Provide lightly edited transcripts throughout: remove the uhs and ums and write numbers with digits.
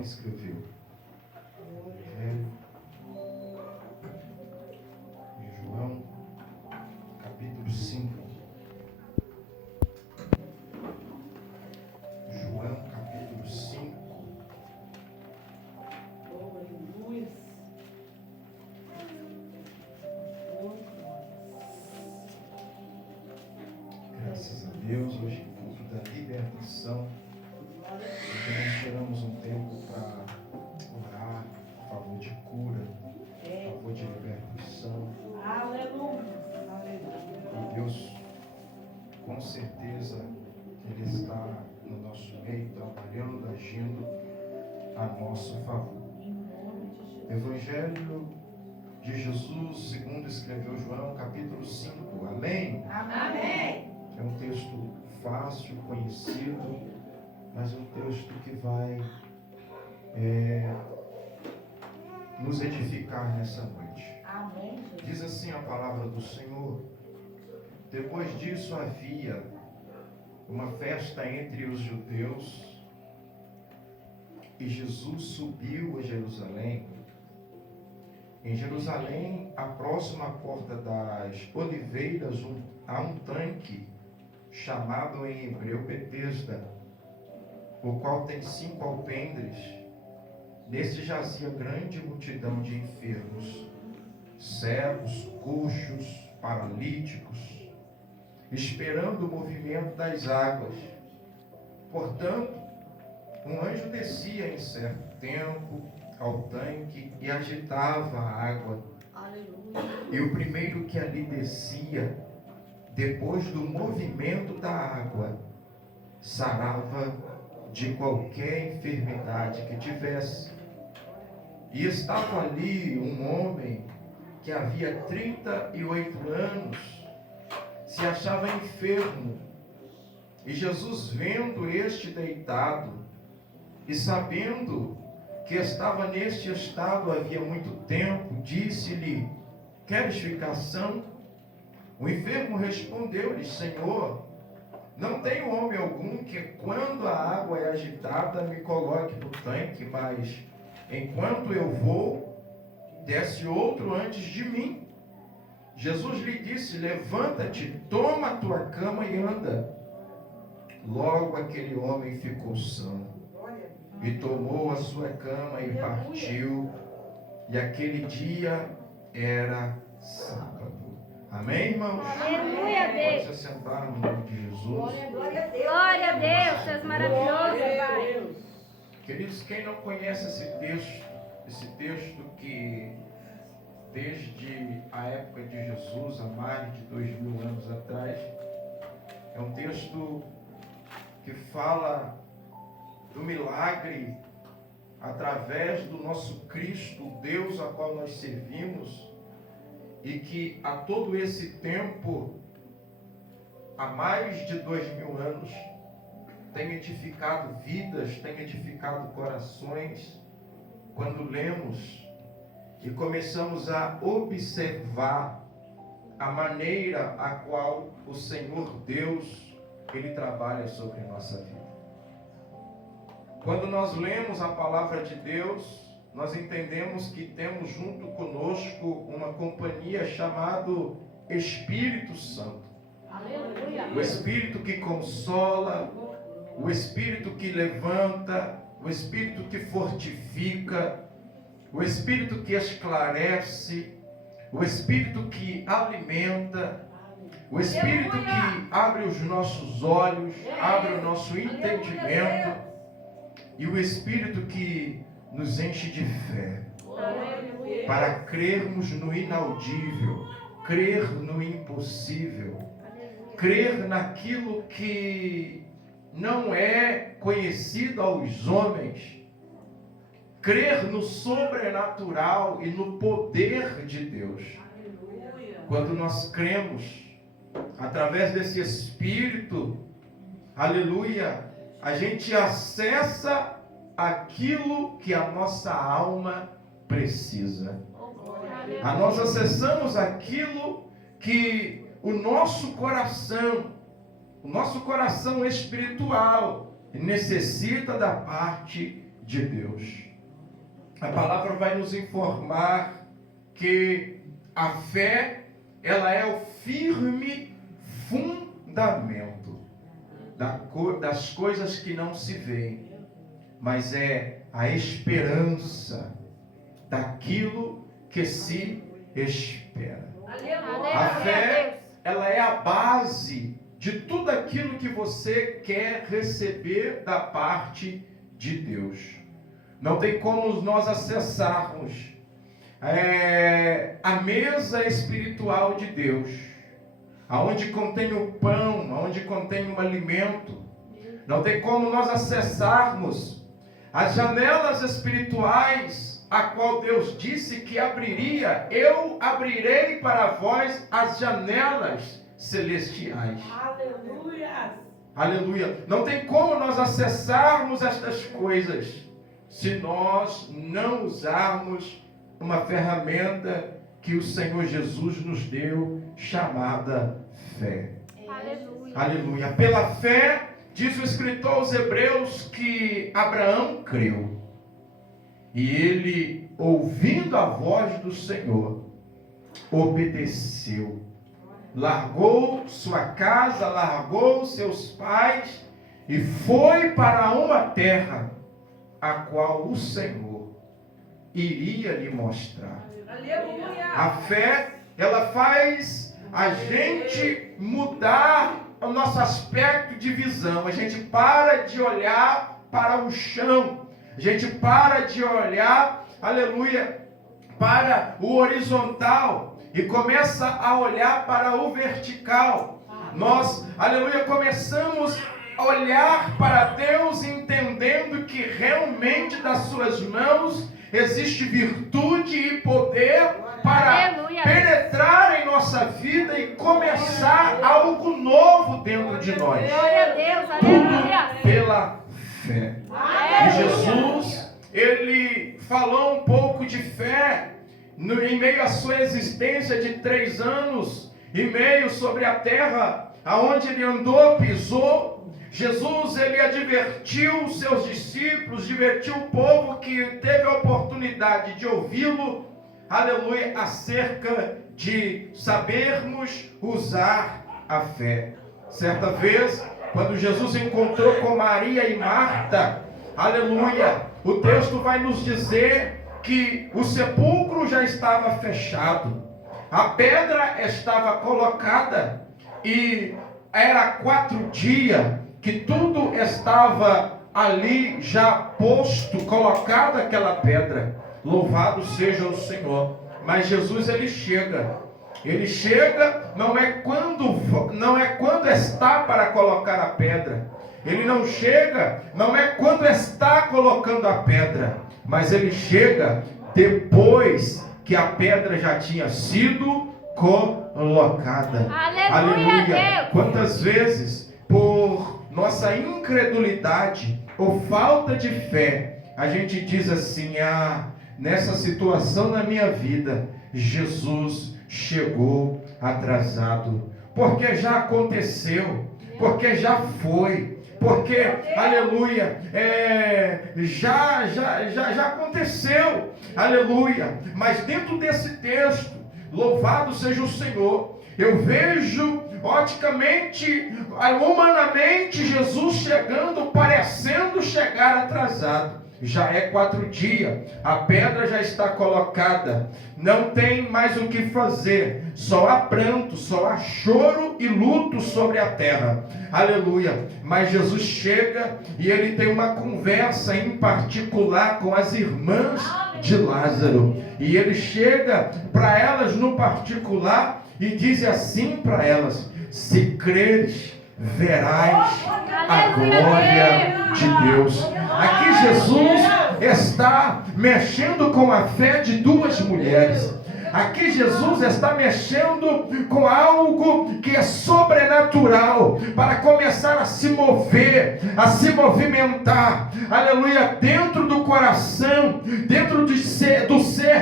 João escreveu. Evangelho de João, capítulo 5. João, capítulo 5. Graças a Deus, hoje culto da libertação. Porque nós tiramos um tempo para orar a favor de cura, a favor de libertação. Aleluia. E Deus, com certeza, Ele está no nosso meio, trabalhando, agindo a nosso favor. Evangelho de Jesus, segundo escreveu João, capítulo 5. Amém? Amém. É um texto fácil, conhecido, mas um texto que vai nos edificar nessa noite. Amém. Diz assim a palavra do Senhor: depois disso havia uma festa entre os judeus e Jesus subiu a Jerusalém. Em Jerusalém, próximo à porta das Oliveiras, há um tanque chamado em hebreu Betesda, o qual tem 5 alpendres. Neste jazia grande multidão de enfermos, cegos, coxos, paralíticos, esperando o movimento das águas. Portanto, um anjo descia em certo tempo ao tanque e agitava a água. Aleluia. E o primeiro que ali descia, depois do movimento da água, sarava de qualquer enfermidade que tivesse. E estava ali um homem que havia 38 anos, se achava enfermo. E Jesus, vendo este deitado, e sabendo que estava neste estado havia muito tempo, disse-lhe: queres ficar são? O enfermo respondeu-lhe: Senhor, não tenho homem algum que, quando a água é agitada, me coloque no tanque, mas enquanto eu vou, desce outro antes de mim. Jesus lhe disse: levanta-te, toma a tua cama e anda. Logo aquele homem ficou são, e tomou a sua cama e partiu. E aquele dia era sábado. Amém, irmãos? Aleluia a Deus. Pode se assentar no nome de Jesus. Glória a Deus. Glória a Deus. Tu és maravilhoso, Pai. Queridos, quem não conhece esse texto que desde a época de Jesus, há mais de 2000 anos atrás, é um texto que fala do milagre através do nosso Cristo, Deus a qual nós servimos, e que a todo esse tempo, há mais de 2000 anos, tem edificado vidas, tem edificado corações, quando lemos e começamos a observar a maneira a qual o Senhor Deus, Ele trabalha sobre a nossa vida. Quando nós lemos a palavra de Deus, nós entendemos que temos junto conosco uma companhia chamada Espírito Santo. Aleluia. O Espírito que consola, o Espírito que levanta, o Espírito que fortifica, o Espírito que esclarece, o Espírito que alimenta, o Espírito que abre os nossos olhos, abre o nosso entendimento, e o Espírito que nos enche de fé, para crermos no inaudível, crer no impossível, crer naquilo que não é conhecido aos homens, crer no sobrenatural e no poder de Deus. Quando nós cremos, através desse Espírito, aleluia, a gente acessa aquilo que a nossa alma precisa. Nós acessamos aquilo que o nosso coração espiritual necessita da parte de Deus. A palavra vai nos informar que a fé, ela é o firme fundamento das coisas que não se veem, mas é a esperança daquilo que se espera. A fé, ela é a base de tudo aquilo que você quer receber da parte de Deus. Não tem como nós acessarmos a mesa espiritual de Deus, aonde contém o pão, aonde contém o alimento. Não tem como nós acessarmos as janelas espirituais, a qual Deus disse que abriria. Eu abrirei para vós as janelas celestiais. Aleluia. Aleluia. Não tem como nós acessarmos estas coisas se nós não usarmos uma ferramenta que o Senhor Jesus nos deu, chamada fé. Aleluia. Aleluia. Pela fé, diz o escritor aos Hebreus que Abraão creu. E ele, ouvindo a voz do Senhor, obedeceu. Largou sua casa, largou seus pais e foi para uma terra a qual o Senhor iria lhe mostrar. Aleluia. A fé, ela faz a gente mudar o nosso aspecto de visão. A gente para de olhar para o chão. A gente para de olhar, aleluia, para o horizontal e começa a olhar para o vertical. Nós, aleluia, começamos a olhar para Deus entendendo que realmente das suas mãos existe virtude e poder para Aleluia. penetrar em nossa vida e começar algo novo dentro de nós. Glória a Deus, aleluia. Pela fé. E Jesus, ele falou um pouco de fé em meio à sua existência de 3 anos e meio sobre a terra, aonde ele andou, pisou. Jesus, ele advertiu os seus discípulos, advertiu o povo que teve a oportunidade de ouvi-lo, aleluia, acerca de sabermos usar a fé. Certa vez, quando Jesus encontrou com Maria e Marta, aleluia, o texto vai nos dizer que o sepulcro já estava fechado, a pedra estava colocada e era 4 dias que tudo estava ali já posto, colocado aquela pedra. Louvado seja o Senhor. Mas Jesus, ele chega, não é quando está para colocar a pedra. Ele não chega, não é quando está colocando a pedra, mas ele chega depois que a pedra já tinha sido colocada. Aleluia, Deus. Quantas vezes, por nossa incredulidade ou falta de fé, a gente diz assim: nessa situação na minha vida, Jesus chegou atrasado, porque já aconteceu, porque já foi, porque, aleluia, já aconteceu, aleluia. Mas dentro desse texto, louvado seja o Senhor, eu vejo oticamente, humanamente, Jesus chegando, parecendo chegar atrasado. Já é 4 dias, a pedra já está colocada, não tem mais o que fazer, só há pranto, só há choro e luto sobre a terra, aleluia. Mas Jesus chega e ele tem uma conversa em particular com as irmãs de Lázaro, e ele chega para elas no particular e diz assim para elas: se creres, verás a glória de Deus. Aqui Jesus está mexendo com a fé de 2 mulheres. Aqui Jesus está mexendo com algo que é sobrenatural, para começar a se mover, a se movimentar, aleluia, dentro do coração, dentro do ser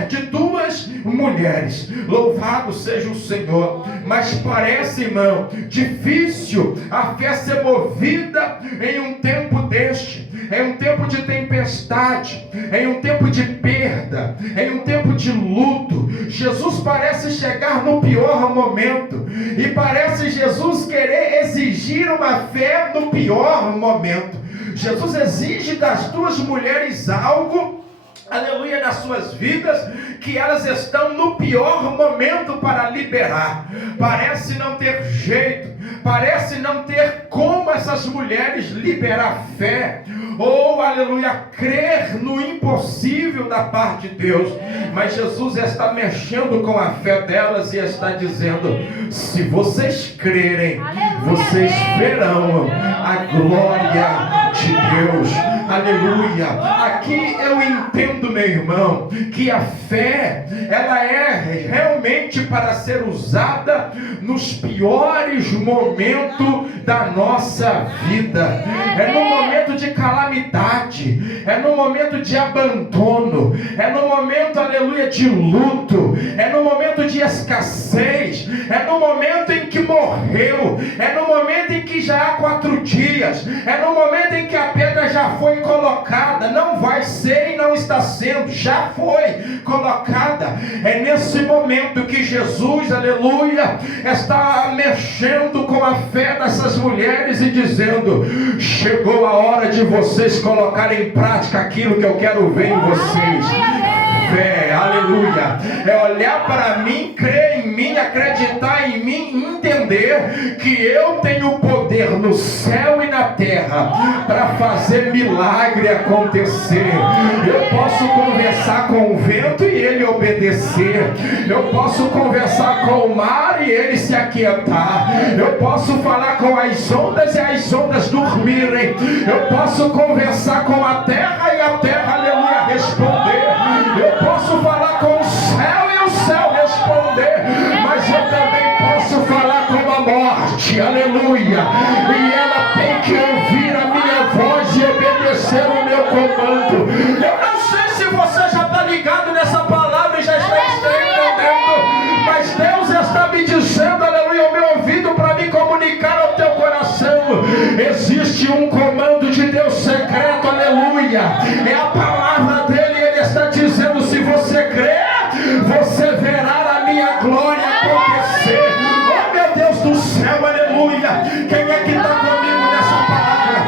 de 2 mulheres. Louvado seja o Senhor. Mas parece, irmão, difícil a fé ser movida em um tempo deste. em um tempo de tempestade, em um tempo de perda, em um tempo de luto, Jesus parece chegar no pior momento, e parece Jesus querer exigir uma fé no pior momento. Jesus exige das duas mulheres algo, aleluia, nas suas vidas, que elas estão no pior momento para liberar. Parece não ter jeito, parece não ter como essas mulheres liberar fé, ou, aleluia, crer no impossível da parte de Deus. Mas Jesus está mexendo com a fé delas e está dizendo: se vocês crerem, vocês verão a glória de Deus. Aleluia. Aqui eu entendo, meu irmão, que a fé, ela é realmente para ser usada nos piores momentos da nossa vida. É no momento de calamidade, é no momento de abandono, é no momento, aleluia, de luto, é no momento de escassez, é no momento em que morreu, é no momento em que já há 4 dias, é no momento em que a pedra já foi colocada, não vai ser e não está sendo, já foi colocada. É nesse momento que Jesus, aleluia, está mexendo com a fé dessas mulheres e dizendo: chegou a hora de vocês colocarem em prática aquilo que eu quero ver em vocês. Fé, aleluia, é olhar para mim, crer em mim, acreditar em mim, entender que eu tenho poder no céu e na terra para fazer milagre acontecer. Eu posso conversar com o vento e ele obedecer, eu posso conversar com o mar e ele se aquietar, eu posso falar com as ondas e as ondas dormirem, eu posso conversar com a terra e a terra, aleluia, responder. Eu posso falar com o céu e o céu responder, mas eu também posso falar com a morte, aleluia, e ela tem que ouvir a minha voz e obedecer o meu comando. Eu não sei se você já está ligado nessa palavra e já está entendendo, mas Deus está me dizendo, aleluia, o meu ouvido para me comunicar ao teu coração. Existe um comando de Deus secreto, aleluia, é a palavra dele. Ele está dizendo: se você crer, você verá a minha glória acontecer. Oh, meu Deus do céu, aleluia. Quem é que está comigo nessa palavra?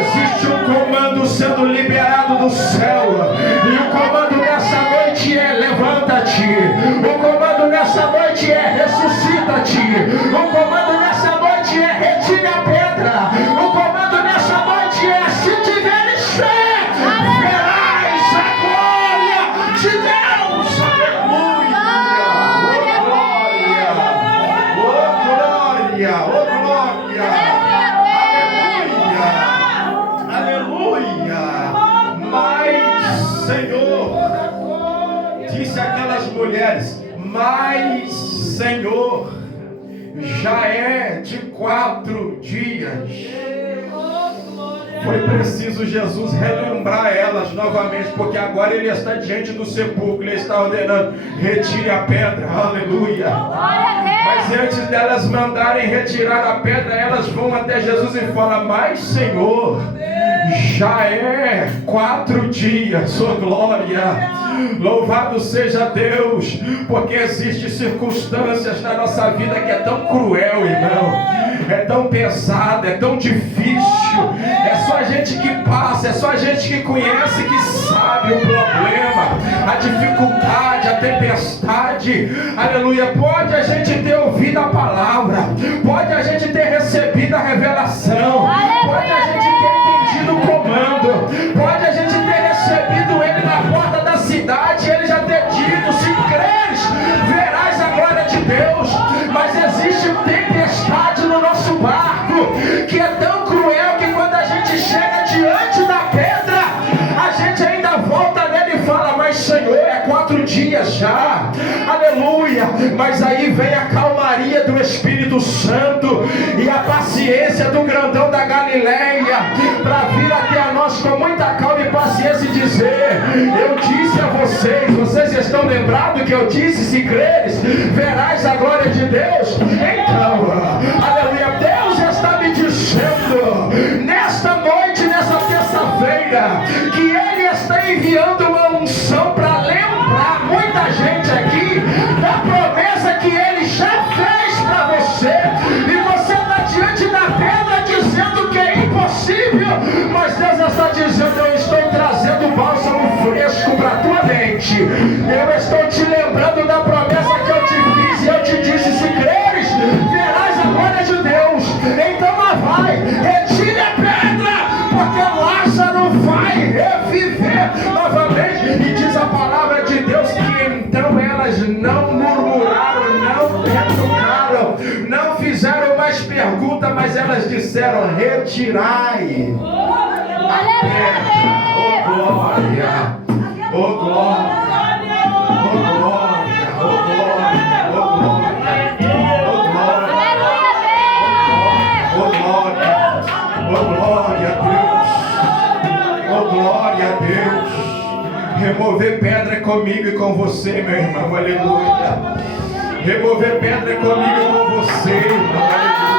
Existe um comando sendo liberado do céu, e o comando nessa noite é: levanta-te. O comando nessa noite é: ressuscita-te. O comando nessa noite é: retire a pedra. O comando nessa noite é: se tiveres fé, verás a glória de Deus. Aleluia. Oh glória. Aleluia. Mas, Senhor, disse aquelas mulheres: mas, Senhor, já é de 4 dias. Foi preciso Jesus relembrar elas novamente, porque agora ele está diante do sepulcro, ele está ordenando: retire a pedra, aleluia. Mas antes delas mandarem retirar a pedra, elas vão até Jesus e falam: mas Senhor, já é 4 dias, oh glória. Louvado seja Deus, porque existem circunstâncias na nossa vida que é tão cruel, irmão, é tão pesado, é tão difícil. É só a gente que passa, é só a gente que conhece, que sabe o problema, a dificuldade, a tempestade, aleluia. Pode a gente ter ouvido a palavra, pode a gente ter recebido a revelação, pode a gente ter entendido o comando, pode a gente ter recebido ele na porta da cidade, ele já ter dito: se creres, verás a glória de Deus. Mas existe uma tempestade no nosso barco que é tão cruel que quando a gente chega diante da pedra, a gente ainda volta nele e fala: mas Senhor, é 4 dias já, aleluia. Mas aí vem a calmaria do Espírito Santo e a paciência do grandão da Galileia para vir até a nós com muita calma e paciência e dizer: eu disse a vocês estão lembrados que eu disse: se creres, verás a glória de Deus. Então, aleluia, Deus está me dizendo nesta noite, nessa terça-feira, que Ele está enviando uma unção para lembrar muita gente aqui da promessa que Ele já fez para você. E você está diante da pedra dizendo que é impossível, mas Deus está dizendo: eu estou trazendo bálsamo fresco para a tua mente. Eu estou te lembrando da promessa que eu te fiz e eu te disse: se creres, verás a glória de Deus. Então lá vai, retire a pedra, porque Lázaro vai reviver novamente. E diz a palavra de Deus que então elas não murmuraram, não retrucaram, não fizeram mais pergunta, mas elas disseram: retirai a pedra. Oh glória, oh glória, oh glória, oh glória, oh glória, oh glória, oh glória a Deus, oh glória a Deus. Remover pedra é comigo e com você, meu irmão, aleluia. Remover pedra é comigo e com você, irmão, aleluia.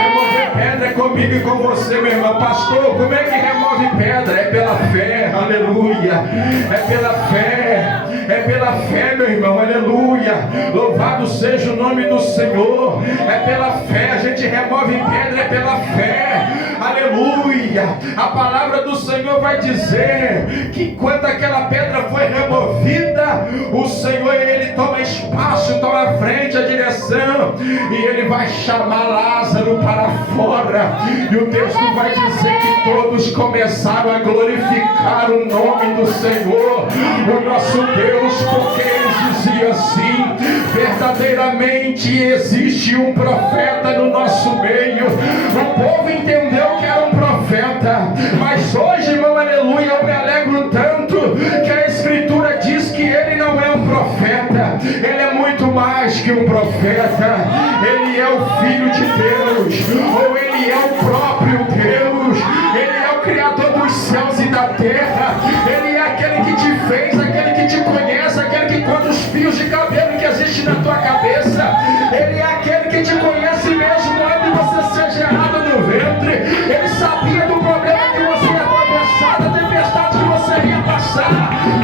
Remover pedra é comigo e com você, meu irmão. Pastor, como é que remove pedra? É pela fé, aleluia. É pela fé. É pela fé, meu irmão, aleluia. Louvado seja o nome do Senhor. É pela fé, a gente remove pedra, é pela fé, aleluia. A palavra do Senhor vai dizer que quando aquela pedra foi removida, o Senhor, Ele toma espaço, toma a frente, a direção, e Ele vai chamar Lázaro para fora. E o texto vai dizer que todos começaram a glorificar o nome do Senhor, o nosso Deus, porque eles diziam assim: verdadeiramente existe um profeta no nosso meio. O povo entendeu que era um profeta, mas hoje, irmão, aleluia, eu me alegro tanto que a Escritura diz que ele não é um profeta, ele é muito mais que um profeta. Ele é o Filho de Deus, ou ele é o próprio Deus. Ele é o Criador dos céus e da terra. Ele é aquele que te fez, aquele que te conhece, aquele que conta os fios de cabelo que existem na tua cabeça. Ele é aquele que te conhece mesmo antes de você ser gerado no ventre. Ele sabia do problema que você ia atravessar, da tempestade que você ia passar,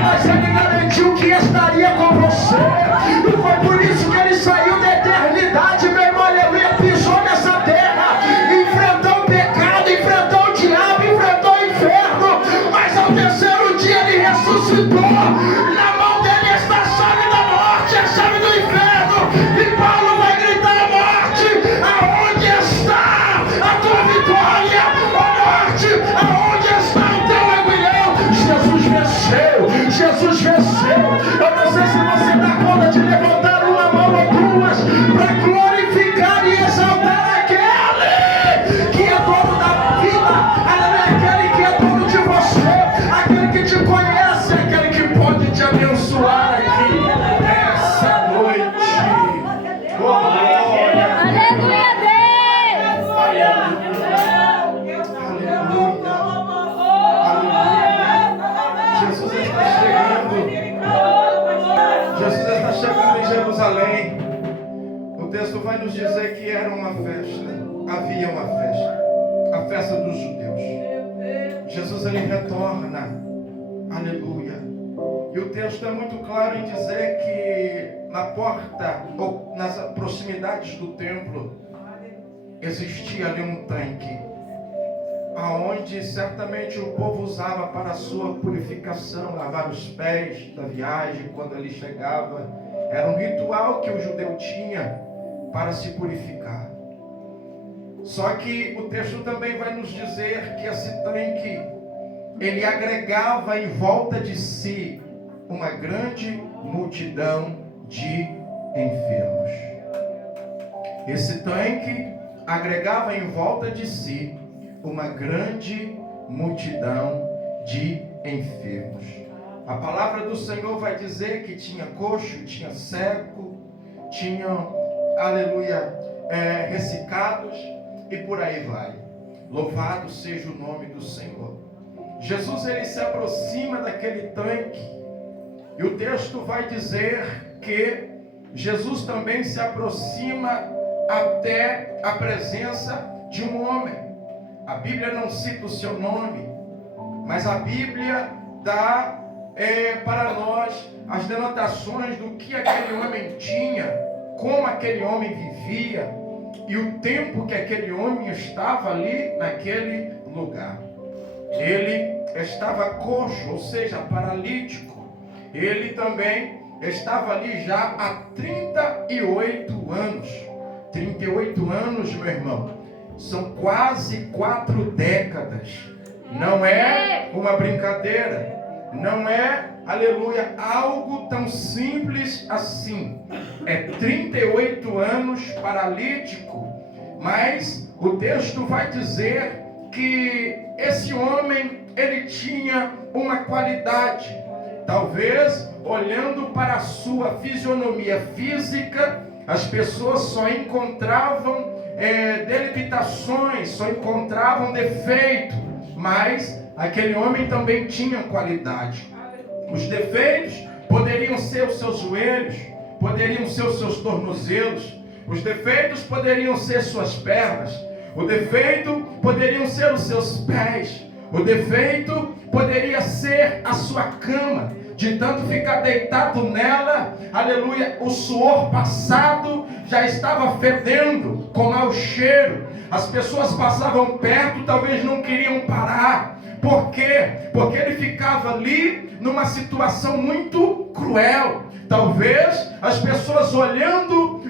mas Ele garantiu que estaria com você. E foi por isso que Ele saiu da eternidade, meu irmão, aleluia, pisou nessa terra, enfrentou o pecado, enfrentou o diabo, enfrentou o inferno, mas ao terceiro dia Ele ressuscitou. Na mão dele está a chave da morte, a chave do inferno. E Paulo vai gritar à morte: aonde está a tua vitória? Ó morte, aonde está o teu aguilhão? Jesus venceu, Jesus venceu. Eu não sei se você dá conta de levantar uma mão ou duas para glorificar e exaltar aquele que é dono da vida, aquele que é dono de você, aquele que te conhece, aquele que pode te abençoar aqui essa noite. Oh, glória. Aleluia, Deus. Jesus está chegando. Jesus está chegando em Jerusalém. O texto vai nos dizer que era uma festa. Havia uma festa. A festa dos judeus. Jesus, Ele retorna. Aleluia. E o texto é muito claro em dizer que na porta, ou nas proximidades do templo, existia ali um tanque, aonde certamente o povo usava para a sua purificação, lavar os pés da viagem quando ele chegava. Era um ritual que o judeu tinha para se purificar. Só que o texto também vai nos dizer que esse tanque, ele agregava em volta de si uma grande multidão de enfermos. Esse tanque agregava em volta de si uma grande multidão de enfermos. A palavra do Senhor vai dizer que tinha coxo, tinha cego, tinha, aleluia, ressecados e por aí vai. Louvado seja o nome do Senhor. Jesus, ele se aproxima daquele tanque e o texto vai dizer que Jesus também se aproxima até a presença de um homem. A Bíblia não cita o seu nome, mas a Bíblia dá para nós as denotações do que aquele homem tinha, como aquele homem vivia e o tempo que aquele homem estava ali naquele lugar. Ele estava coxo, ou seja, paralítico. Ele também estava ali já há 38 anos. 38 anos, meu irmão, são quase 4 décadas. Não é uma brincadeira. Não é, aleluia, algo tão simples assim. É 38 anos paralítico. Mas o texto vai dizer que esse homem, ele tinha uma qualidade. Talvez, olhando para a sua fisionomia física, as pessoas só encontravam delimitações, só encontravam defeito. Mas aquele homem também tinha qualidade. Os defeitos poderiam ser os seus joelhos, poderiam ser os seus tornozelos, os defeitos poderiam ser suas pernas, o defeito poderiam ser os seus pés, o defeito poderia ser a sua cama, de tanto ficar deitado nela, aleluia, o suor passado já estava fedendo com mau cheiro. As pessoas passavam perto, talvez não queriam parar. Por quê? Porque ele ficava ali numa situação muito cruel. Talvez as pessoas olhando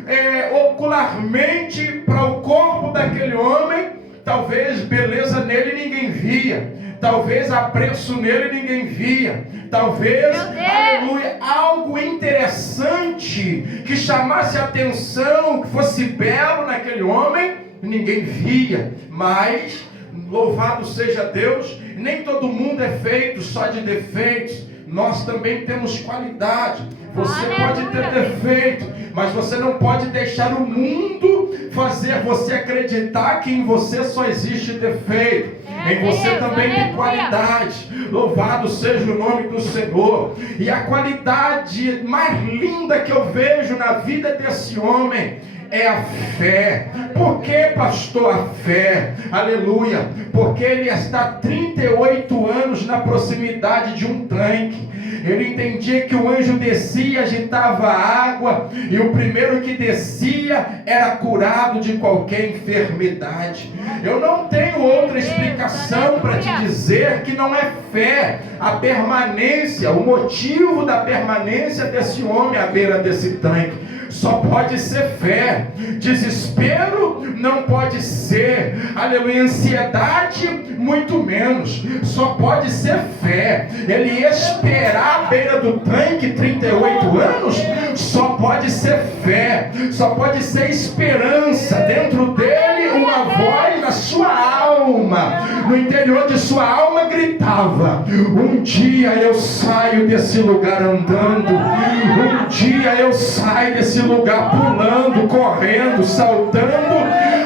ocularmente para o corpo daquele homem, talvez beleza nele ninguém via. Talvez apreço nele ninguém via. Talvez, aleluia, algo interessante que chamasse a atenção, que fosse belo naquele homem, ninguém via. Mas, louvado seja Deus, nem todo mundo é feito só de defeitos. Nós também temos qualidade. Você pode ter defeito, mas você não pode deixar o mundo fazer você acreditar que em você só existe defeito. Em você também tem qualidade. Louvado seja o nome do Senhor. E a qualidade mais linda que eu vejo na vida desse homem é a fé. Por que, pastor, a fé? Aleluia. Porque ele está 38 anos na proximidade de um tanque. Ele entendia que o anjo descia, agitava a água, e o primeiro que descia era curado de qualquer enfermidade. Eu não tenho outra explicação para te dizer que não é fé a permanência, o motivo da permanência desse homem à beira desse tanque. Só pode ser fé. Desespero não pode ser. Aleluia. Ansiedade muito menos. Só pode ser fé. Ele esperar à beira do tanque 38 anos. Só pode ser fé. Só pode ser esperança. Dentro dele uma voz na sua alma, no interior de sua alma gritava: um dia eu saio desse lugar andando. Um dia eu saio desse lugar pulando, correndo, saltando,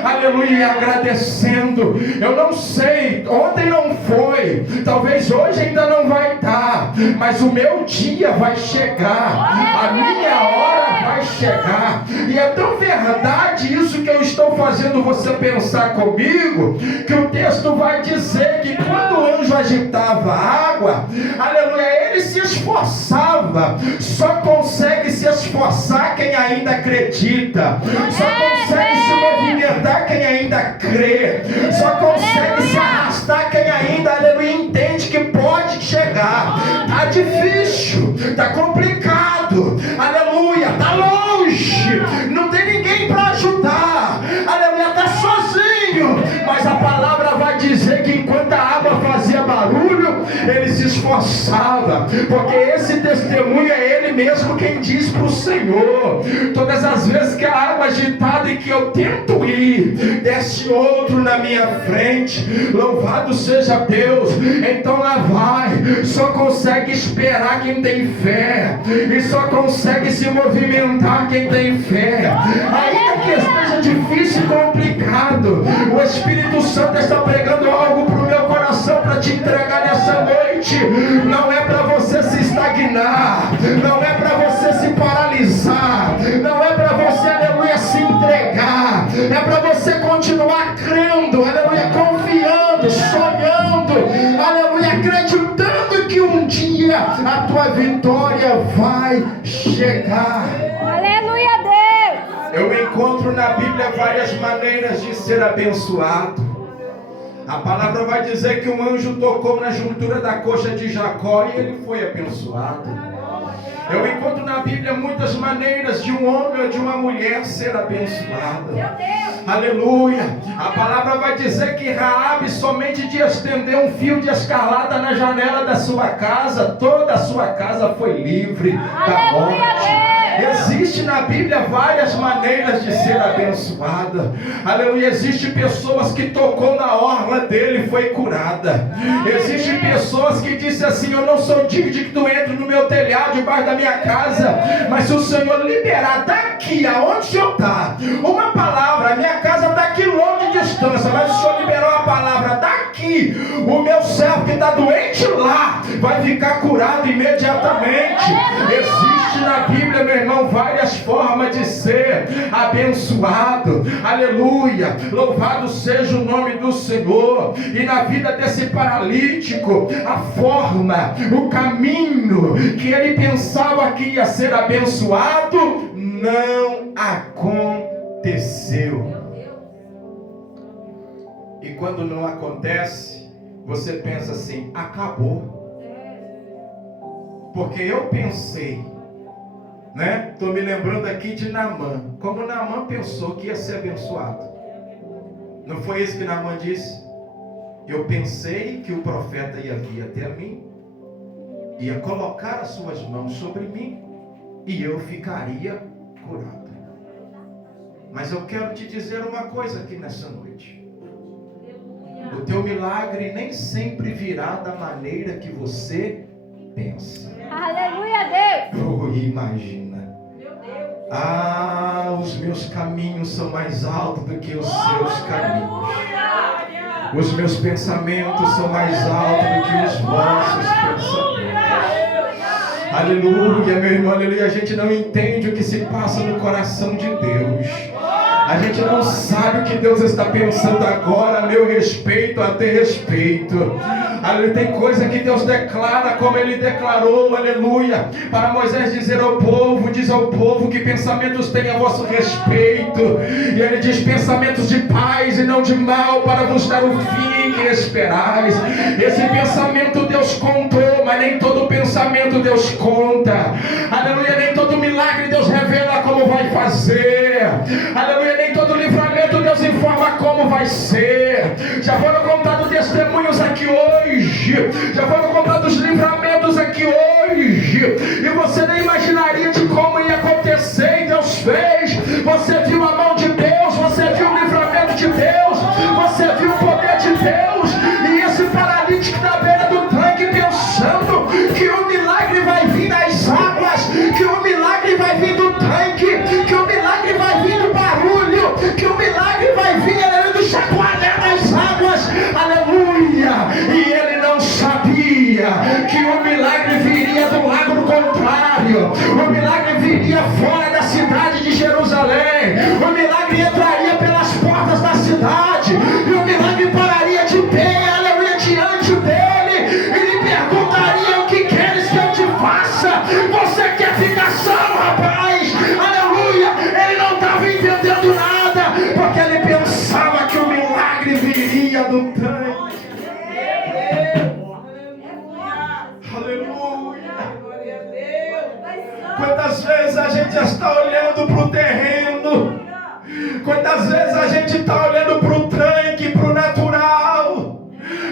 aleluia, e agradecendo. Eu não sei, ontem não foi, talvez hoje ainda não vai estar, mas o meu dia vai chegar, a minha hora vai chegar. E é tão verdade isso que eu estou fazendo você pensar comigo, que o texto vai dizer que quando o anjo agitava a água, aleluia, ele se esforçava. Só consegue se esforçar quem ainda acredita. Só consegue se movimentar quem ainda crê. Só consegue se arrastar quem ainda, aleluia, entende que pode chegar. Tá difícil, tá complicado, aleluia, tá longe, não tem ninguém para ajudar, aleluia, tá sozinho. Mas a palavra vai dizer que enquanto a água fazia barulho, ele se esforçava, porque esse testemunho é ele mesmo quem diz para o Senhor: todas as vezes que a água agitada e que eu tento ir, desce outro na minha frente. Louvado seja Deus. Então lá vai. Só consegue esperar quem tem fé, e só consegue se movimentar quem tem fé. Ainda que esteja difícil e complicado, o Espírito Santo está pregando algo para o meu coração para te entregar nessa noite. Não é para você se estagnar, não é para você se paralisar, não é para você, aleluia, se entregar. É para você continuar crendo, aleluia, confiando, sonhando, aleluia, acreditando dia a tua vitória vai chegar. Aleluia, Deus. Eu encontro na Bíblia várias maneiras de ser abençoado. A palavra vai dizer que um anjo tocou na juntura da coxa de Jacó e ele foi abençoado. Eu encontro na Bíblia muitas maneiras de um homem ou de uma mulher ser abençoado. Aleluia. A palavra vai dizer que Raabe, somente de estender um fio de escarlata na janela da sua casa, toda a sua casa foi livre da morte. Existe na Bíblia várias maneiras de ser abençoada. Aleluia. Existem pessoas que tocou na orla dele e foi curada. Existem pessoas que dizem assim: eu não sou digno de que tu entre no meu telhado, debaixo da minha casa, mas se o Senhor liberar daqui aonde o Senhor está uma palavra, a minha casa está aqui longe de distância, mas o Senhor liberou a palavra daqui, o meu servo que está doente lá vai ficar curado imediatamente. Existe na Bíblia, meu irmão, várias formas de ser abençoado. Aleluia. Louvado seja o nome do Senhor. E na vida desse paralítico, a forma, o caminho que ele pensava que ia ser abençoado não aconteceu. E quando não acontece, você pensa assim: acabou. Porque eu pensei, né? Estou me lembrando aqui de Naamã. Como Naamã pensou que ia ser abençoado. Não foi isso que Naamã disse? Eu pensei que o profeta ia vir até mim, ia colocar as suas mãos sobre mim e eu ficaria curado. Mas eu quero te dizer uma coisa aqui nessa noite: o teu milagre nem sempre virá da maneira que você pensa. Aleluia, Deus. Oh, imagina. Ah, os meus caminhos são mais altos do que os seus caminhos. Os meus pensamentos são mais altos do que os vossos pensamentos. Aleluia, meu irmão, aleluia. A gente não entende o que se passa no coração de Deus. A gente não sabe o que Deus está pensando agora a meu respeito, a teu respeito. Aleluia. Tem coisa que Deus declara, como Ele declarou, aleluia, para Moisés dizer ao povo: diz ao povo que pensamentos tem a vosso respeito. E Ele diz: pensamentos de paz e não de mal, para vos dar o fim que esperais. Esse pensamento Deus contou, mas nem todo pensamento Deus conta. Aleluia. Nem todo milagre Deus revela como vai fazer. Aleluia. Nem todo livramento Deus informa como vai ser. Já foram contados testemunhos aqui hoje, já foram contados livramentos aqui hoje, e você nem imaginaria de como ia acontecer, e Deus fez. Você viu a mão de Deus, você viu o livramento de Deus, você viu o poder de Deus. E esse paralítico na beira do tanque pensando que o milagre vai vir das águas, que o milagre vai vir do tanque, que o milagre vai vir do barulho, que o milagre vai vir, aleluia, do chacoalhar das águas, aleluia. E ele não sabia que o milagre viria do lado contrário. O milagre viria fora da cidade de Jerusalém. O milagre entraria pelas portas da cidade, e o milagre pararia de pé, aleluia, diante dele, e lhe perguntaria: o que queres que eu te faça? Você quer ficar salvo, rapaz? Aleluia. Ele não estava entendendo nada, porque ele pensava que o milagre viria do tanque. Aleluia. Quantas vezes a gente já está olhando para o terreno? Quantas vezes a gente está olhando para o tanque, para o natural?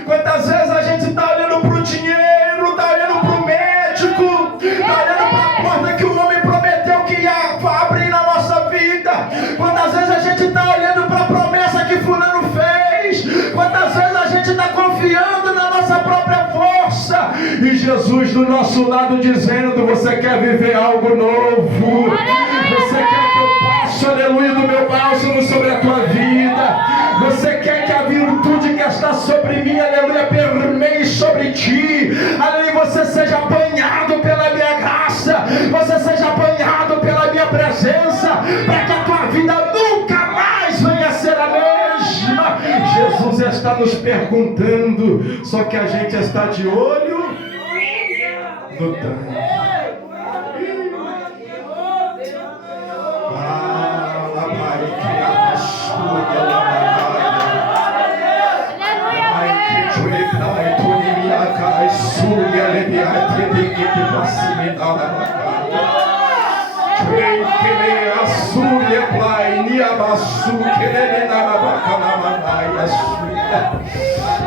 Quantas vezes a gente está olhando para o dinheiro, está olhando para o médico, está olhando para a porta que o homem prometeu que ia abrir na nossa vida? Quantas vezes a gente está olhando para a promessa que fulano fez? Quantas vezes a gente está confiando na nossa própria força? E Jesus do nosso lado dizendo: você quer viver algo novo? Você quer que eu passe, aleluia, do meu bálsamo sobre a tua vida? Você quer que a virtude que está sobre mim, aleluia, permeie sobre ti? Aleluia, você seja apanhado pela minha graça, você seja apanhado pela minha presença, para que a tua vida nunca mais venha a ser a mesma. Jesus está nos perguntando, só que a gente está de olho no tanque.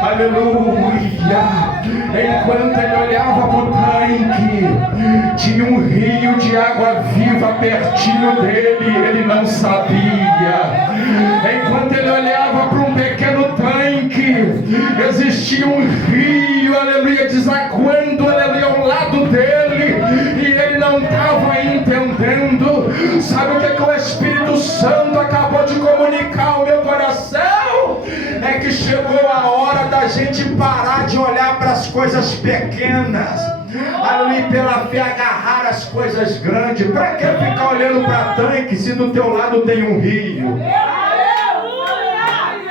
Aleluia! Enquanto ele olhava para o tanque, tinha um rio de água viva pertinho dele, ele não sabia. Enquanto ele olhava para um pequeno tanque, existia um rio, aleluia, desaguando, aleluia, ao lado dele, e ele não estava entendendo. Sabe o que o Espírito Santo acabou de comunicar ao meu coração? É que chegou a hora da gente parar de olhar para as coisas pequenas, ali pela fé agarrar as coisas grandes. Para que ficar olhando para tanque se do teu lado tem um rio?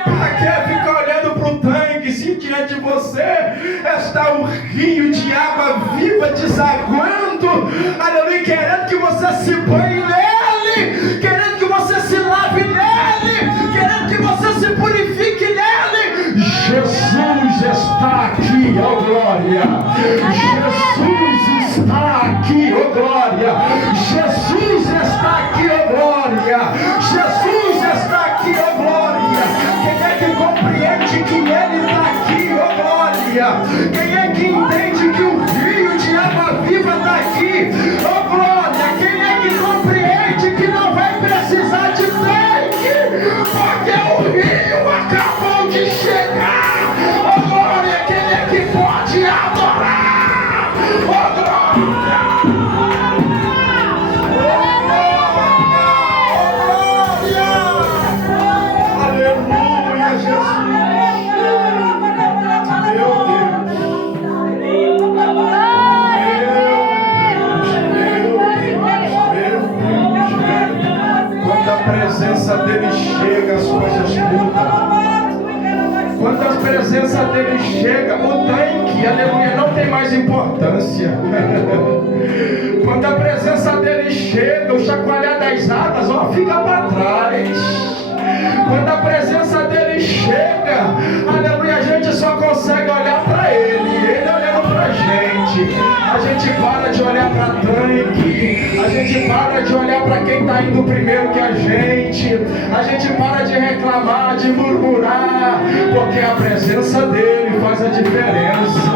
Para que ficar olhando para o tanque se diante de você está um rio de água viva desaguando, aleluia, querendo que você se banhe nele, querendo que você se lave nele, querendo que você se purifique nele. Jesus está aqui, ó glória. Jesus está aqui, ó glória. Jesus está aqui, ó glória. Jesus está aqui, ó glória. Quem é que compreende que ele está aqui, ó glória? Quem é que entende que o rio de água viva está aqui, ó glória? Quem é que compreende que não vai precisar de tanque, porque o rio acabou de chegar? Ó glória, quem é que pode adorar? Ó glória! Aleluia, Jesus! Quando a presença dele chega, as coisas mudam. Quando a presença dele chega, o tanque, aleluia, não tem mais importância. Quando a presença dele chega, o chacoalhar das águas, ó, fica para trás. Quando a presença dele chega, aleluia, a gente só consegue olhar para ele olhando para a gente. A gente para de olhar para tanque, a gente para de olhar para quem está indo primeiro que a gente para de reclamar, de murmurar, porque a presença dele faz a diferença.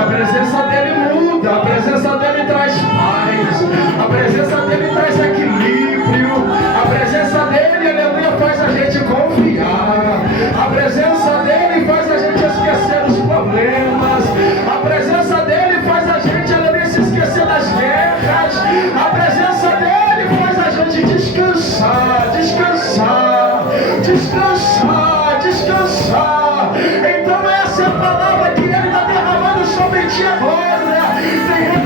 A presença dele muda, a presença dele traz paz, a presença dele traz equilíbrio, a presença dele, aleluia, faz a gente confiar, a presença dele faz a gente esquecer os problemas, a presença dele faz a gente, aleluia, se esquecer das guerras, a presença dele faz a gente descansar, descansar, descansar, descansar. Então essa é a palavra que ele está derramando sobre ti agora. Tem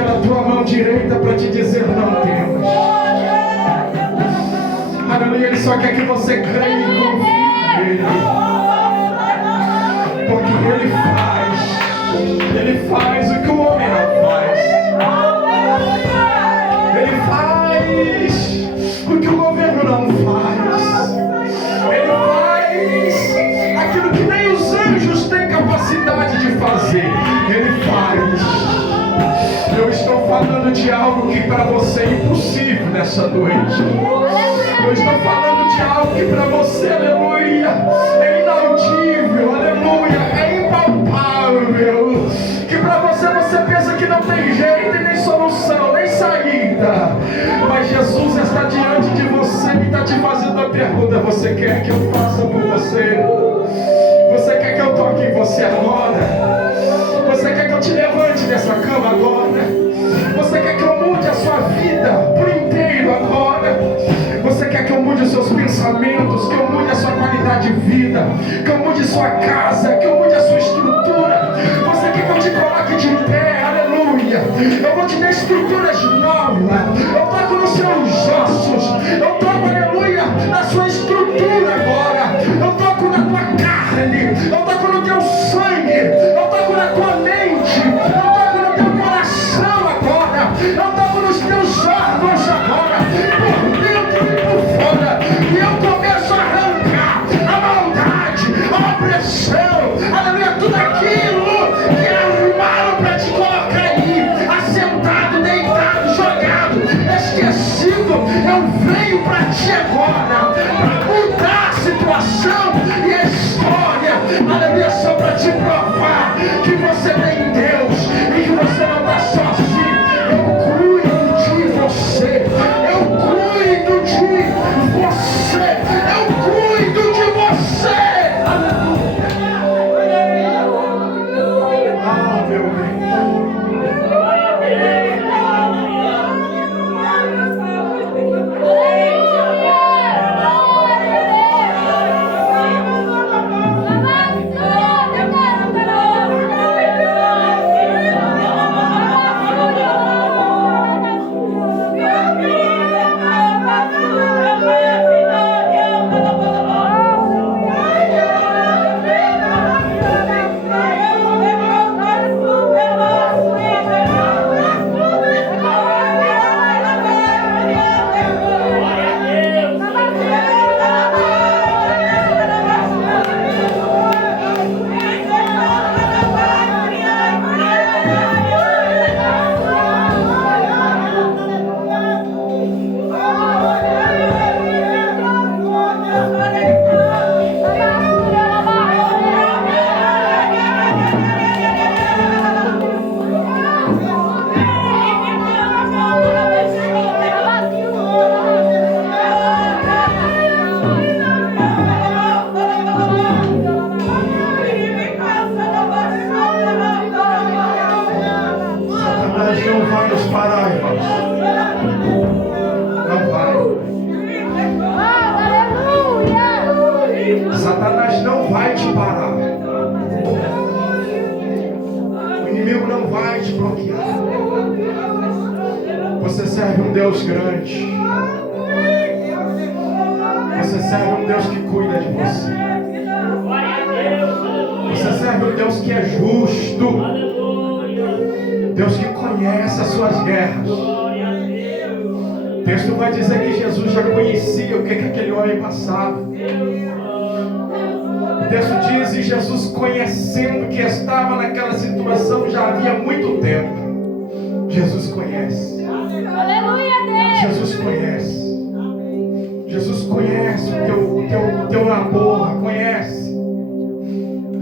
pela tua mão direita para te dizer não temas. Aleluia, Ele só quer que você creia e confie nele. Porque Ele faz o que o homem não faz. Ele faz o que o governo não faz. Ele faz aquilo que nem os anjos têm capacidade de fazer. Ele faz. Eu estou falando de algo que para você é impossível nessa noite. Eu estou falando de algo que para você, aleluia, é inaudível, aleluia, é impalpável. Que para você pensa que não tem jeito e nem solução, nem saída. Mas Jesus está diante de você e está te fazendo a pergunta: você quer que eu faça por você? Você quer que eu toque em você agora? Você quer que eu te levante dessa cama agora? Você quer que eu mude a sua vida por inteiro agora? Você quer que eu mude os seus pensamentos, que eu mude a sua qualidade de vida, que eu mude sua casa, que eu mude a sua estrutura? Você quer que eu te coloque de pé? Aleluia! Eu vou te dar estruturas novas. Eu toco nos seus ossos. Eu toco, aleluia, na sua estrutura agora. Eu toco na tua carne. Eu toco no teu sangue. Eu toco na tua mente. Eu toco no teu coração agora. Eu toco nos teus órgãos agora. Por dentro e por fora. E eu começo a arrancar a maldade, a opressão, aleluia, tudo aquilo que arrumaram para te colocar aí, assentado, deitado, jogado, esquecido. Eu venho para ti agora, para mudar a situação e a história, aleluia, só para te provar que você tem Deus e que você não está sozinho. Eu cuido de você, eu cuido de você, eu cuido de você. Ah, meu Deus. Satanás não vai te parar. O inimigo não vai te bloquear. Você serve um Deus grande. Você serve um Deus que cuida de você. Você serve um Deus que é justo. Deus que conhece as suas guerras. O texto vai dizer que Jesus já conhecia o que aquele homem passava. O texto diz, e Jesus, conhecendo que estava naquela situação já havia muito tempo. Jesus conhece. Aleluia, Deus. Jesus conhece. Jesus conhece o teu labor, conhece.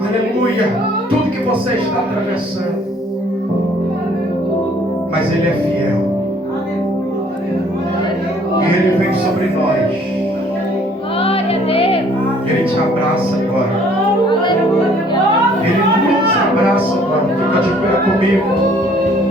Aleluia. Tudo que você está atravessando. Mas Ele é fiel. E Ele vem sobre nós. Glória a Deus. Ele te abraça agora. Aleluia. Ele nos abraça agora. Fica de pé comigo.